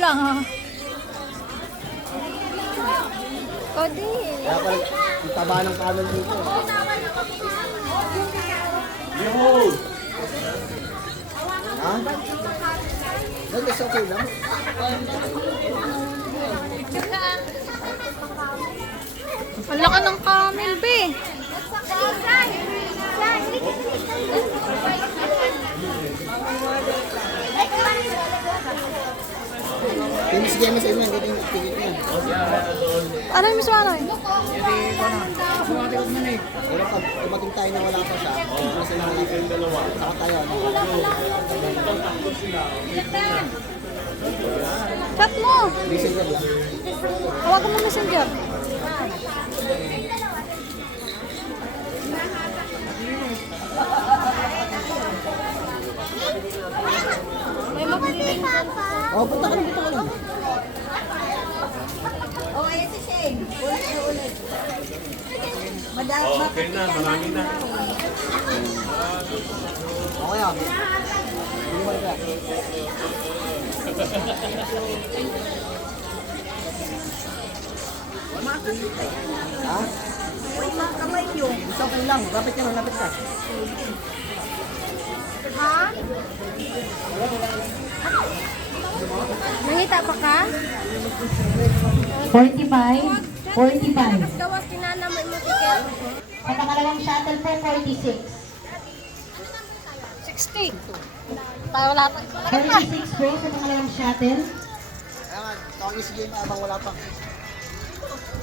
lang ha. Kodi. Kaya pala, yung taba ng camel dito. Ha? That's okay lang. Ang laki ng camel, be. Tinis game sa inyo, hindi yung ticket niya. Ano yung mismo ano eh? Pero pag tumating tayo na wala pa siya, nasa lang wala pa dalawa. Saka tayo, Chat mo. messenger lang. Hawakan mo messenger. May magliling dyan. Oh, punta ka na, punta ka na. Oh, ayan si Shane. Ulit na ulit. Madami Okay na, marami na. Okay ah. Hindi mo na. Ha? Uy, mga kamay yun. Gusto ko lang, lapit ka na, lapit ka. Ha? Nangita pa ka? 45, 45. Gawas tinanamay mo ticket. Sa pangalawang shuttle po, 46. 60. Tayo wala pa. 46 po sa pangalawang shuttle. Kaya nga, tawagin si game abang wala pa.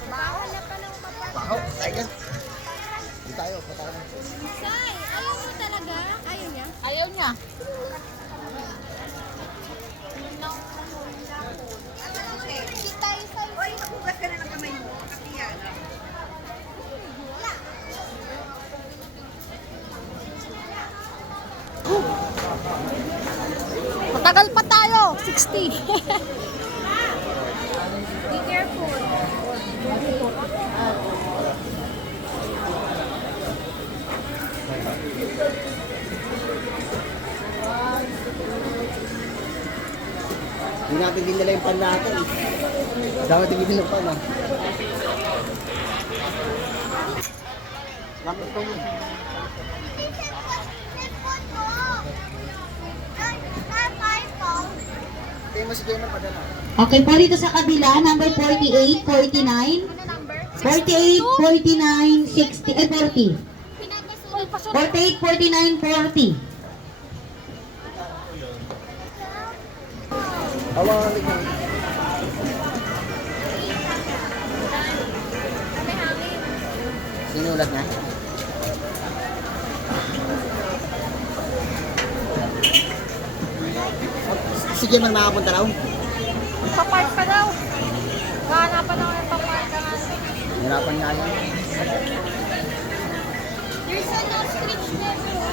Bawal na pa ng papa. Baho, tayo ka. Hindi tayo, punta ka na. Say, ayaw mo talaga? Ayaw niya? Ayaw niya. Uy, magugas ka na ng kamay mo. Kasi yan. Matagal pa tayo. 60. Be careful. Hindi natin dinala yung pan natin. Dapat tingin ng pan ah. Lapit ko mo. Kaya mo si Gamer padala. Okay po, dito sa kabila, number 48, 49. 48, 49, 60, 40. 48, 49, 40. Hawakan ko. Sinulat na? Si Gamer makapunta raw. Papark pa daw. Hahanapan ako ng papark ka nga. Hirapan nga yan. There's an ostrich there.